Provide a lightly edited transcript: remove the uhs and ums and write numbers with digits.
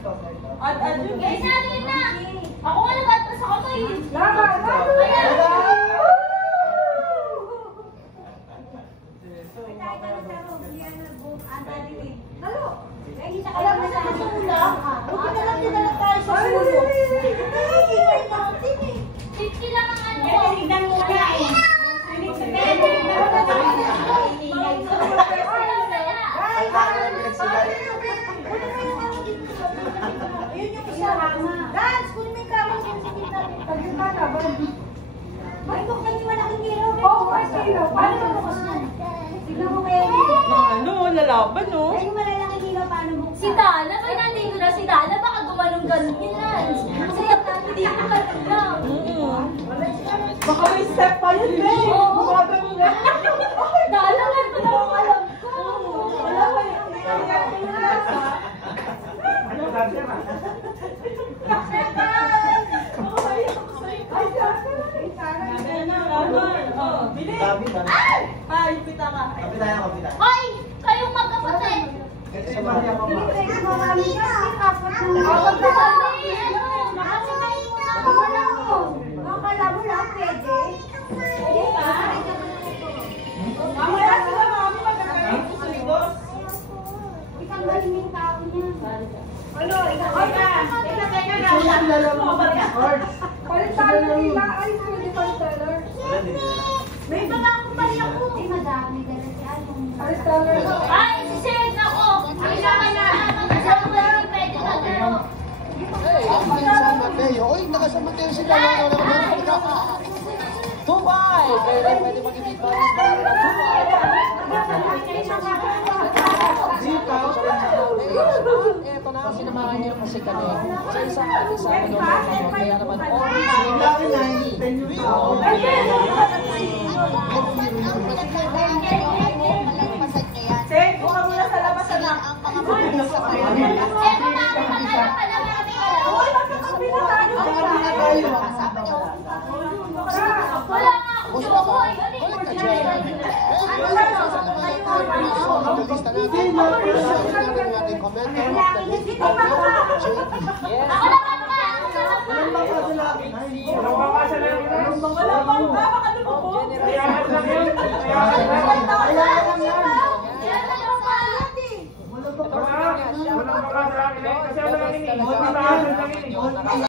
Guys, natin na! Ako nga nag-atras ako to eh! Laban! Alam mo sa kasula, buti na lang dinala tayo sa sulo. 50 lang ang ano. Tignan mo na eh. Ayun yung isa. Dance! Kunin mo yung kamang sensitive natin. Pagin ka na, ba? Ay, kung kayo malaking hero. Oo, mas hero. Paano mabukas yan? Tignan mo kaya Ano, lalaban, no? ay, yung malalaking hero, paano bukas? Si Dana, may nandito na si Dana. Baka gumanong-ganon yun lang. Kasi hindi ko ganon lang. Baka may step pa yun, eh. Bumaga mo na. Dana, lang ko na ang alam ko. Wala pa yun. Ay, pita ka. Hoy! Kayong magkapatid! Palit tayo na nila. Ay, $25. May mga akong pali ako. Ay, madami. Palit tayo. Ay, sisig ako! Ay, naman na! Kasama ko yung pwede na pero... San Mateo. Uy, naka San Mateo sila. Dubai! Kayo rin pwede mag-ibig pa rin para ng Dubai. Ito na, sinamahan niyo kasi kami sa isang kasama naman. Kaya naman, Sek, buka muna sa labas, anak. Wala nga ako gusto sa ko. boy. Balik ka dyan. Lista natin. Natin natin comment. Ako naman ka! Ako naman ka!